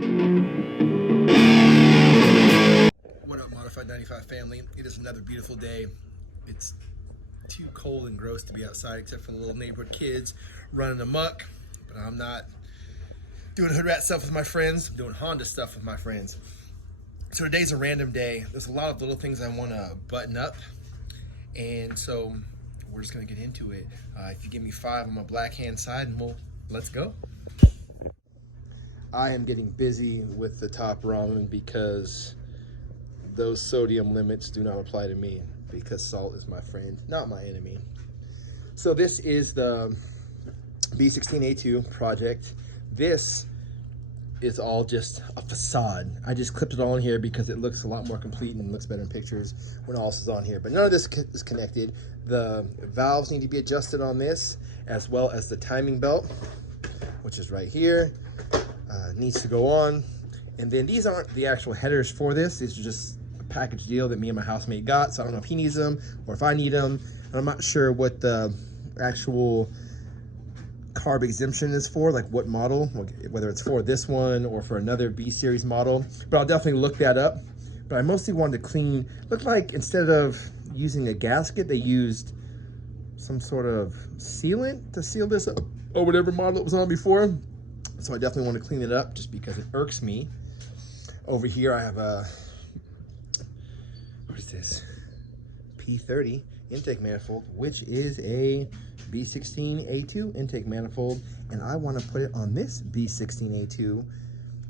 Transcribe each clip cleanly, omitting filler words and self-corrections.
What up, Modified 95 family? It is another beautiful day. It's too cold and gross to be outside except for the little neighborhood kids running amok, but I'm not doing hood rat stuff with my friends. I'm doing Honda stuff with my friends. So today's a random day. There's a lot of little things I want to button up, and so we're just gonna get into it. If you give me 5 on my black hand side, and let's go. I am getting busy with the top ramen because those sodium limits do not apply to me, because salt is my friend, not my enemy. So this is the b16a2 project. This is all just a facade. I just clipped it all in here because it looks a lot more complete and looks better in pictures when all this is on here. But none of this is connected. The valves need to be adjusted on this, as well as the timing belt, which is right here, needs to go on. And then these aren't the actual headers for this. These are just a package deal that me and my housemate got. So I don't know if he needs them or if I need them. And I'm not sure what the actual carb exemption is for, like what model, whether it's for this one or for another B series model, but I'll definitely look that up. But I mostly wanted to clean, looked like instead of using a gasket, they used some sort of sealant to seal this up, or whatever model it was on before. So I definitely want to clean it up just because it irks me. Over here I have a, what is this? P30 intake manifold, which is a b16a2 intake manifold, and I want to put it on this b16a2,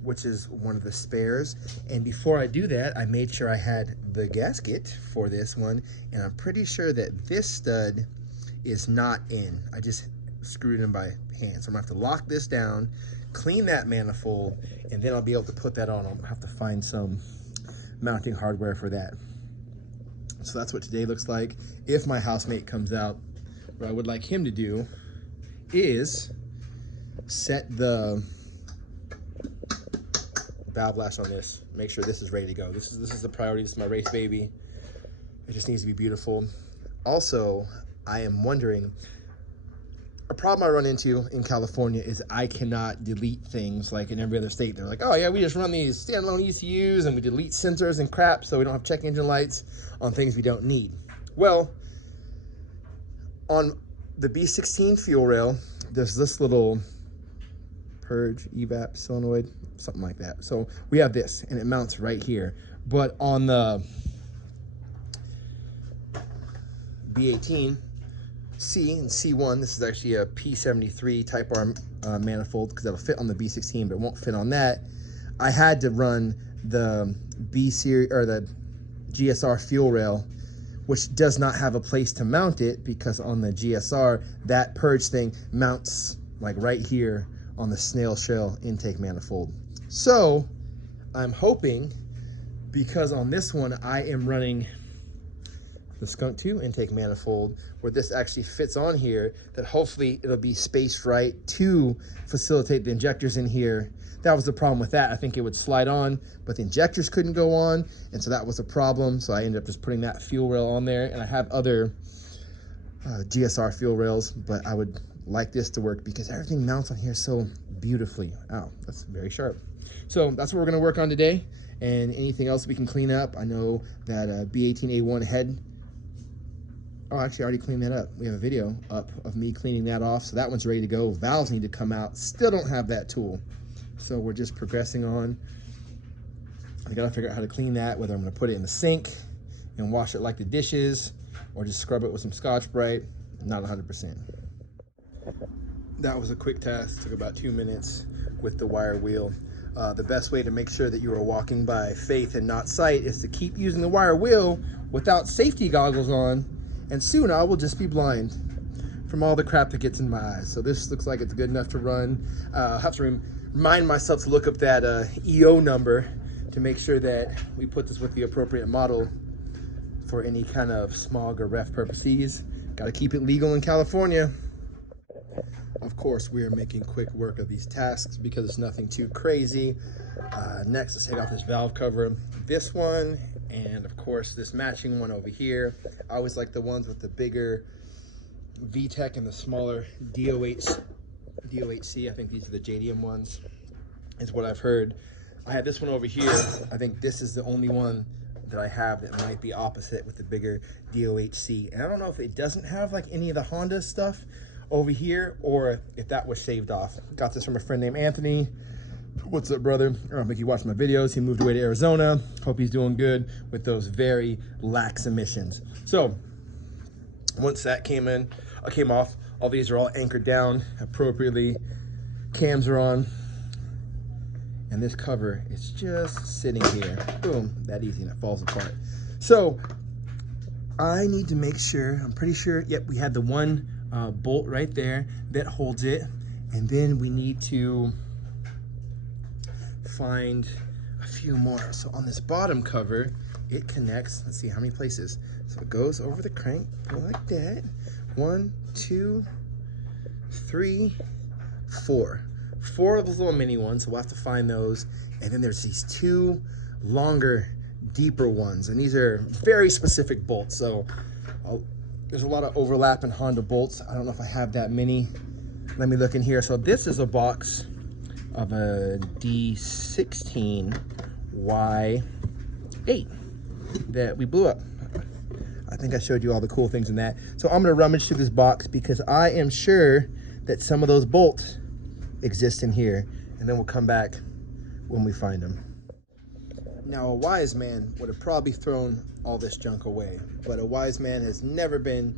which is one of the spares. And before I do that, I made sure I had the gasket for this one, and I'm pretty sure that this stud is not in. I just screwed it in by hand, so I'm gonna have to lock this down, clean that manifold, and then I'll be able to put that on. I'll have to find some mounting hardware for that. So that's what today looks like. If my housemate comes out, what I would like him to do is set the valve lash on this. Make sure this is ready to go. This is the priority. This is my race baby. It just needs to be beautiful. Also, I am wondering, a problem I run into in California is I cannot delete things like in every other state. They're like, oh yeah, we just run these standalone ECUs and we delete sensors and crap so we don't have check engine lights on things we don't need. Well, on the B16 fuel rail, there's this little purge, evap, solenoid, something like that. So we have this and it mounts right here. But on the B18C and C1, this is actually a P73 Type R manifold because it'll fit on the B16, but it won't fit on that. I had to run the B series or the GSR fuel rail, which does not have a place to mount it because on the GSR, that purge thing mounts like right here on the snail shell intake manifold. So I'm hoping, because on this one, I am running the Skunk 2 intake manifold where this actually fits on here, that hopefully it'll be spaced right to facilitate the injectors in here. That was the problem with that. I think it would slide on, but the injectors couldn't go on, and so that was a problem. So I ended up just putting that fuel rail on there, and I have other GSR fuel rails, but I would like this to work because everything mounts on here so beautifully. Oh, that's very sharp. So that's what we're gonna work on today, and anything else we can clean up. I know that B18A1 head, oh, actually I already cleaned that up. We have a video up of me cleaning that off, so that one's ready to go. Valves need to come out. Still don't have that tool. So we're just progressing on. I gotta figure out how to clean that, whether I'm gonna put it in the sink and wash it like the dishes, or just scrub it with some Scotch-Brite. Not 100%. That was a quick task, took about 2 minutes with the wire wheel. The best way to make sure that you are walking by faith and not sight is to keep using the wire wheel without safety goggles on, and soon I will just be blind from all the crap that gets in my eyes. So this looks like it's good enough to run. I'll have to remind myself to look up that EO number to make sure that we put this with the appropriate model for any kind of smog or ref purposes. Got to keep it legal in California. Of course, we are making quick work of these tasks because it's nothing too crazy. Next, let's take off this valve cover. This one, and of course, this matching one over here. I always like the ones with the bigger VTEC and the smaller D08C. I think these are the JDM ones, is what I've heard. I have this one over here. I think this is the only one that I have that might be opposite with the bigger d18c. And I don't know if it doesn't have like any of the Honda stuff over here or if that was shaved off. Got this from a friend named Anthony. What's up, brother? I don't think he watched my videos. He moved away to Arizona. Hope he's doing good with those very lax emissions. So once that came off, all these are all anchored down appropriately. Cams are on. And this cover is just sitting here. Boom, that easy, and it falls apart. So I need to make sure, I'm pretty sure, yep, we had the one bolt right there that holds it. And then we need to find a few more. So on this bottom cover, it connects, let's see how many places. So it goes over the crank, pull like that. 1, 2, 3, 4. 4 of those little mini ones, so we'll have to find those. And then there's these 2 longer, deeper ones. And these are very specific bolts. So there's a lot of overlap in Honda bolts. I don't know if I have that many. Let me look in here. So this is a box of a D16Y8 that we blew up. I think I showed you all the cool things in that. So I'm gonna rummage through this box because I am sure that some of those bolts exist in here, and then we'll come back when we find them. Now, a wise man would have probably thrown all this junk away, but a wise man has never been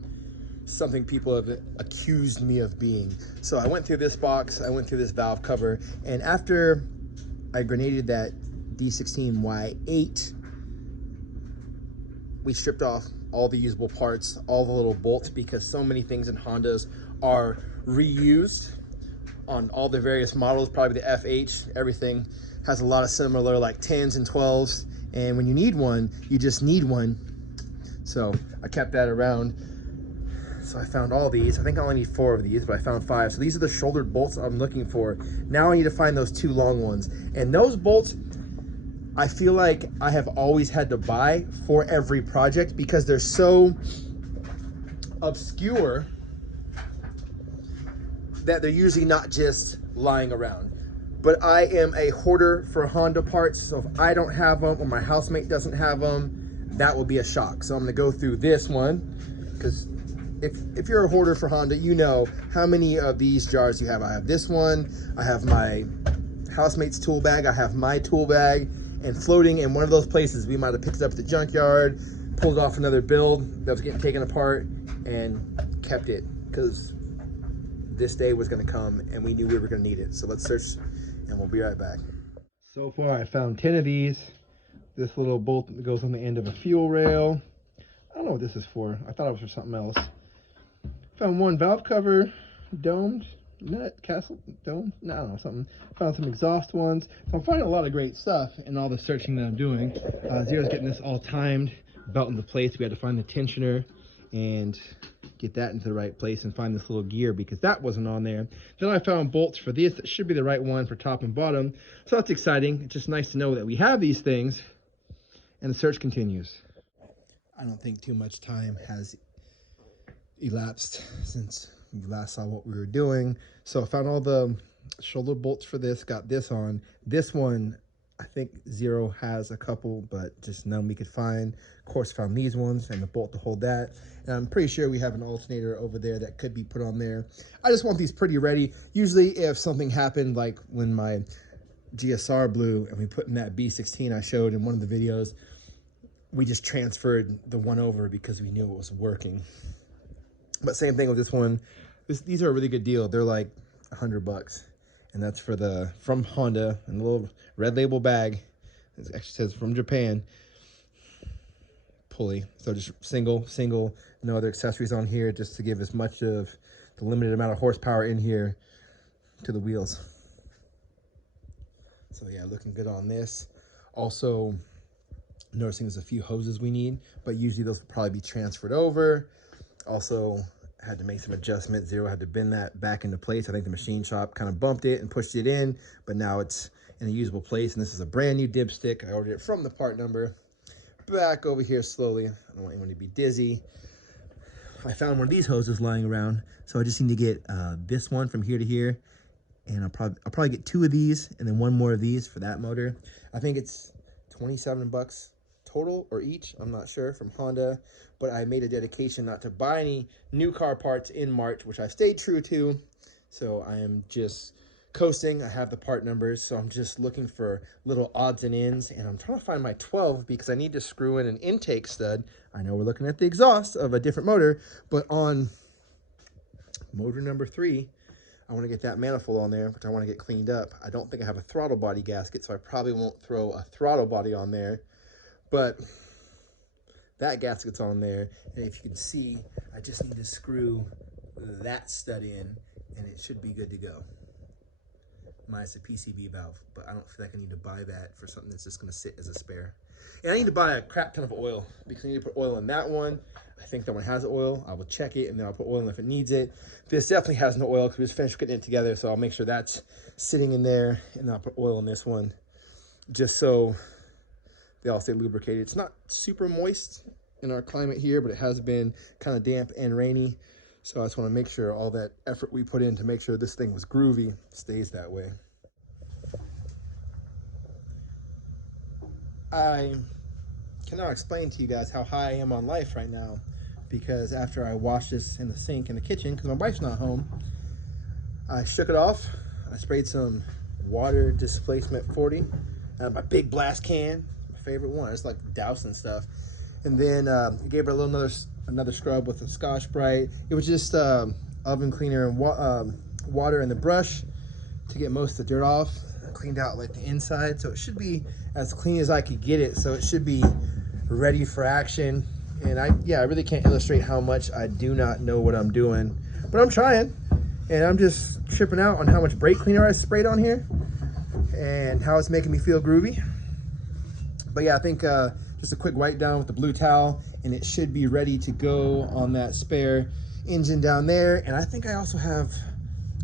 something people have accused me of being. So I went through this box, I went through this valve cover, and after I grenaded that D16Y8, we stripped off all the usable parts, all the little bolts, because so many things in Hondas are reused on all the various models. Probably the FH, everything has a lot of similar like 10s and 12s, and when you need one, you just need one. So I kept that around. So I found all these. I think I only need 4 of these, but I found 5. So these are the shouldered bolts I'm looking for. Now I need to find those 2 long ones, and those bolts I feel like I have always had to buy for every project because they're so obscure that they're usually not just lying around. But I am a hoarder for Honda parts, so if I don't have them or my housemate doesn't have them, that will be a shock. So I'm gonna go through this one, because if you're a hoarder for Honda, you know how many of these jars you have. I have this one, I have my housemate's tool bag, I have my tool bag, and floating in one of those places, we might have picked it up at the junkyard, pulled it off another build that was getting taken apart, and kept it, because this day was gonna come and we knew we were gonna need it. So let's search and we'll be right back. So far I found 10 of these. This little bolt that goes on the end of a fuel rail. I don't know what this is for. I thought it was for something else. Found one valve cover, domed, nut, castle, dome, no, I don't know, something. Found some exhaust ones. So I'm finding a lot of great stuff in all the searching that I'm doing. Zero's getting this all timed, belt into place. We had to find the tensioner and get that into the right place and find this little gear because that wasn't on there. Then I found bolts for this that should be the right one for top and bottom. So that's exciting. It's just nice to know that we have these things, and the search continues. I don't think too much time has elapsed since you last saw what we were doing. So I found all the shoulder bolts for this, got this on. This one, I think Zero has a couple, but just none we could find. Of course, found these ones and the bolt to hold that. And I'm pretty sure we have an alternator over there that could be put on there. I just want these pretty ready. Usually if something happened, like when my GSR blew and we put in that B16 I showed in one of the videos, we just transferred the one over because we knew it was working. But same thing with this one. These are a really good deal. They're like $100, and that's from Honda in a little red label bag. It actually says from Japan. Pulley. So just single, no other accessories on here, just to give as much of the limited amount of horsepower in here to the wheels. So yeah, looking good on this. Also noticing there's a few hoses we need, but usually those will probably be transferred over. Also had to make some adjustments. Zero had to bend that back into place. I think the machine shop kind of bumped it and pushed it in, but now it's in a usable place. And this is a brand new dipstick. I ordered it from the part number. Back over here slowly. I don't want anyone to be dizzy. I found one of these hoses lying around, so I just need to get this one from here to here And I'll probably get 2 of these and then 1 more of these for that motor. I think it's 27 bucks total or each, I'm not sure, from Honda. But I made a dedication not to buy any new car parts in March, which I stayed true to. So I am just coasting. I have the part numbers, so I'm just looking for little odds and ends, and I'm trying to find my 12 because I need to screw in an intake stud. I know we're looking at the exhaust of a different motor, but on motor number 3, I want to get that manifold on there, which I want to get cleaned up. I don't think I have a throttle body gasket, so I probably won't throw a throttle body on there, but that gasket's on there. And if you can see, I just need to screw that stud in and it should be good to go. Minus a PCV valve, but I don't feel like I need to buy that for something that's just going to sit as a spare. And I need to buy a crap ton of oil because I need to put oil in that one. I think that one has oil. I will check it and then I'll put oil in if it needs it. This definitely has no oil because we just finished getting it together, so I'll make sure that's sitting in there, and I'll put oil in this one just so they all stay lubricated. It's not super moist in our climate here, but it has been kind of damp and rainy. So I just want to make sure all that effort we put in to make sure this thing was groovy stays that way. I cannot explain to you guys how high I am on life right now, because after I washed this in the sink in the kitchen, because my wife's not home, I shook it off. I sprayed some water displacement 40 out of my big blast can, my favorite one. I just like dousing stuff. And then gave it a little another scrub with a Scotch-Brite. It was just oven cleaner and water in the brush to get most of the dirt off. I cleaned out like the inside, so it should be as clean as I could get it. So it should be ready for action. And I really can't illustrate how much I do not know what I'm doing, but I'm trying. And I'm just tripping out on how much brake cleaner I sprayed on here and how it's making me feel groovy. But yeah, I think just a quick wipe down with the blue towel, and it should be ready to go on that spare engine down there. And I think I also have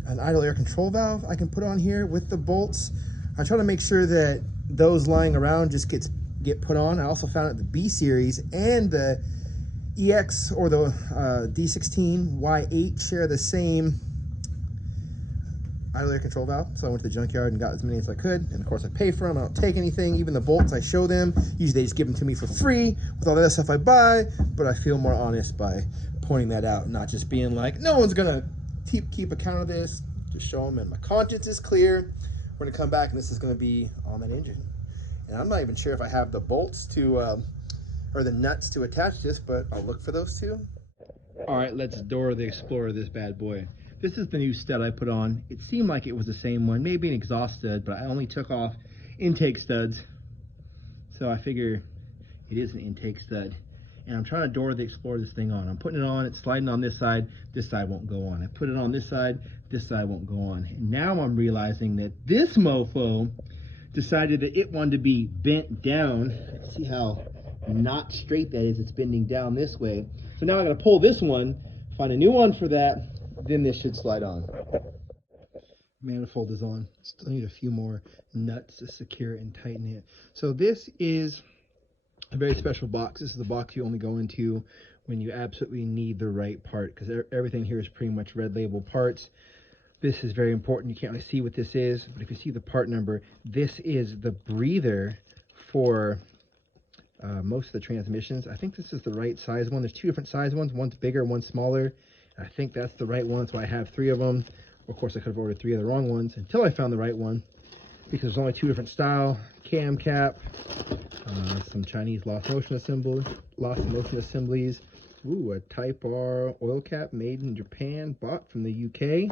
an idle air control valve I can put on here with the bolts. I try to make sure that those lying around just get put on. I also found out the B series and the EX or the D16Y8 share the same idle air control valve. So I went to the junkyard and got as many as I could, and of course I pay for them. I don't take anything. Even the bolts, I show them. Usually they just give them to me for free with all the other stuff I buy, but I feel more honest by pointing that out, not just being like, no one's gonna keep account of this. Just show them, and my conscience is clear. We're gonna come back and this is gonna be on that engine. And I'm not even sure if I have the bolts to or the nuts to attach this, but I'll look for those too. All right, let's door the Explorer, this bad boy. This is the new stud I put on. It seemed like it was the same one, maybe an exhaust stud, but I only took off intake studs. So I figure it is an intake stud. And I'm trying to door the Explorer this thing on. I'm putting it on, it's sliding on this side won't go on. I put it on this side won't go on. And now I'm realizing that this mofo decided that it wanted to be bent down. See how not straight that is, it's bending down this way. So now I'm gonna pull this one, find a new one for that, then this should slide on. Manifold is on. Still need a few more nuts to secure and tighten it. So this is a very special box. This is the box you only go into when you absolutely need the right part, because everything here is pretty much red label parts. This is very important. You can't really see what this is, but if you see the part number, this is the breather for most of the transmissions. I think this is the right size one. There's 2 different size ones. One's bigger, one's smaller. I think that's the right one, so I have 3 of them. Of course, I could have ordered 3 of the wrong ones until I found the right one, because there's only 2 different style. Cam cap, some Chinese lost motion assemblies. Ooh, a Type R oil cap made in Japan, bought from the UK.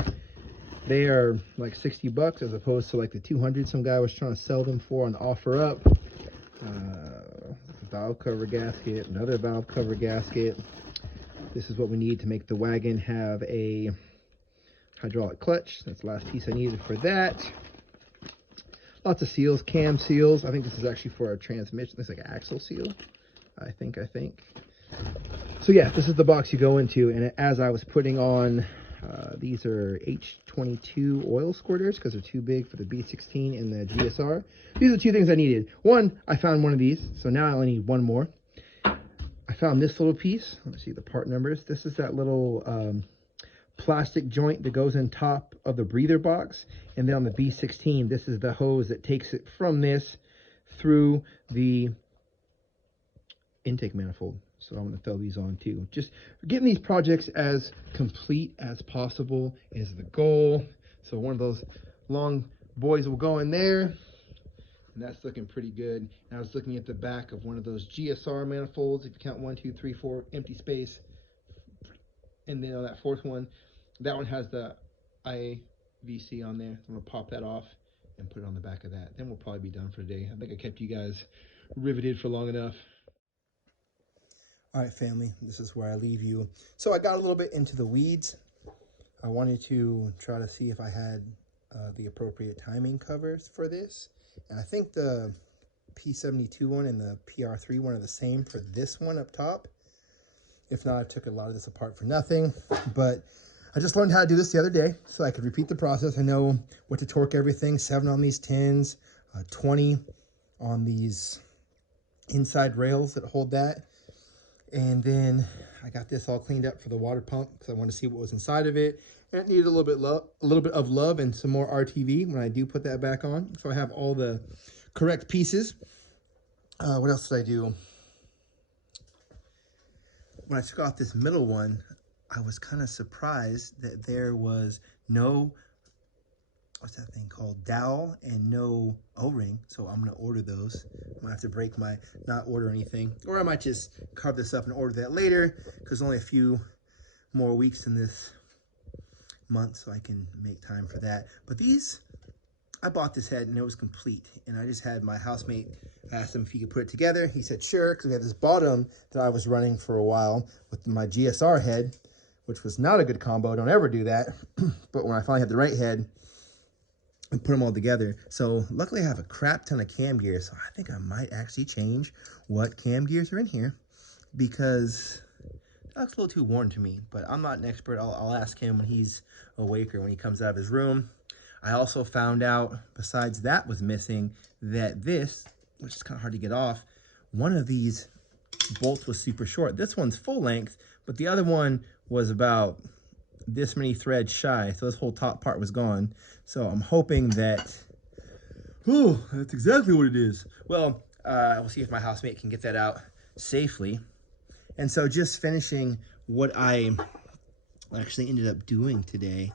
They are like 60 bucks as opposed to like the 200 some guy was trying to sell them for on offer up. Valve cover gasket, another valve cover gasket. This is what we need to make the wagon have a hydraulic clutch. That's the last piece I needed for that. Lots of seals, cam seals. I think this is actually for a transmission. This is like an axle seal, I think. So yeah, this is the box you go into. And as I was putting on, these are H22 oil squirters because they're too big for the B16 and the GSR. These are the 2 things I needed. One, I found one of these, so now I only need 1 more. I found this little piece. Let me see the part numbers. This is that little plastic joint that goes on top of the breather box. And then on the B16, this is the hose that takes it from this through the intake manifold. So I'm going to throw these on too. Just getting these projects as complete as possible is the goal. So one of those long boys will go in there, and that's looking pretty good. And I was looking at the back of one of those GSR manifolds. If you count 1, 2, 3, 4, empty space. And then on that fourth one, that one has the IVC on there. I'm going to pop that off and put it on the back of that. Then we'll probably be done for today. I think I kept you guys riveted for long enough. All right, family, this is where I leave you. So I got a little bit into the weeds. I wanted to try to see if I had the appropriate timing covers for this. And I think the P72 one and the PR3 one are the same for this one up top. If not, I took a lot of this apart for nothing. But I just learned how to do this the other day so I could repeat the process. I know what to torque everything, 7 on these tins, 20 on these inside rails that hold that. And then I got this all cleaned up for the water pump because I wanted to see what was inside of it. And it needed a little bit of love and some more RTV when I do put that back on. So I have all the correct pieces. What else did I do? When I took off this middle one, I was kind of surprised that there was no, what's that thing called, dowel and no O-ring. So I'm going to order those. I'm going to have to break my, not order anything. Or I might just carve this up and order that later because only a few more weeks in this month so I can make time for that. But these, I bought this head and it was complete. And I just had my housemate ask him if he could put it together. He said sure, because we had this bottom that I was running for a while with my GSR head, which was not a good combo. Don't ever do that. But when I finally had the right head, and put them all together. So luckily I have a crap ton of cam gears. So I think I might actually change what cam gears are in here because that looks a little too worn to me, but I'm not an expert. I'll ask him when he's awake or when he comes out of his room. I also found out, besides that was missing, that this, which is kind of hard to get off, one of these bolts was super short. This one's full length, but the other one was about this many threads shy, so this whole top part was gone. So I'm hoping that, oh, that's exactly what it is. Well, we'll see if my housemate can get that out safely. And so just finishing what I actually ended up doing today,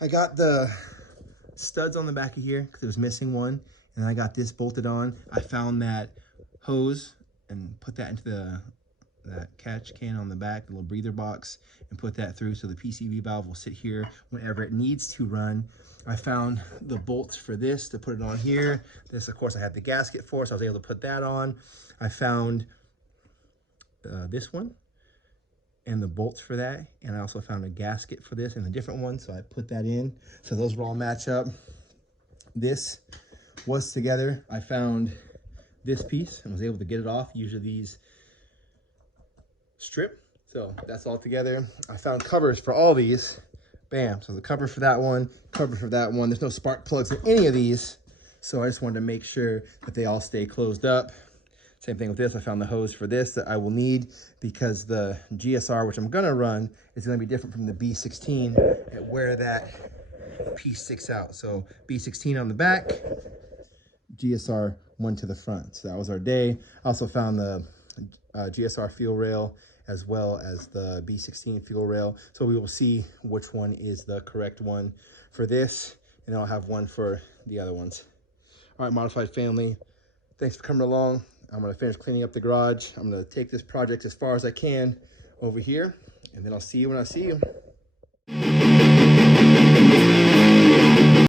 I got the studs on the back of here because it was missing one, and I got this bolted on. I found that hose and put that into that catch can on the back, the little breather box, and put that through so the PCV valve will sit here whenever it needs to run. I found the bolts for this to put it on here. This, of course, I had the gasket for, so I was able to put that on. I found this one and the bolts for that, and I also found a gasket for this and a different one, so I put that in. So those will all match up. This was together. I found this piece and was able to get it off. Usually these strip, so that's all together. I found covers for all these. Bam, so the cover for that one, cover for that one. There's no spark plugs in any of these, so I just wanted to make sure that they all stay closed up. Same thing with this. I found the hose for this that I will need because the GSR, which I'm gonna run, is gonna be different from the B16 at where that piece sticks out. So B16 on the back, GSR one to the front. So that was our day. I also found the GSR fuel rail as well as the B16 fuel rail. So we will see which one is the correct one for this, and I'll have one for the other ones. All right, Modified family, thanks for coming along. I'm gonna finish cleaning up the garage. I'm gonna take this project as far as I can over here, and then I'll see you when I see you.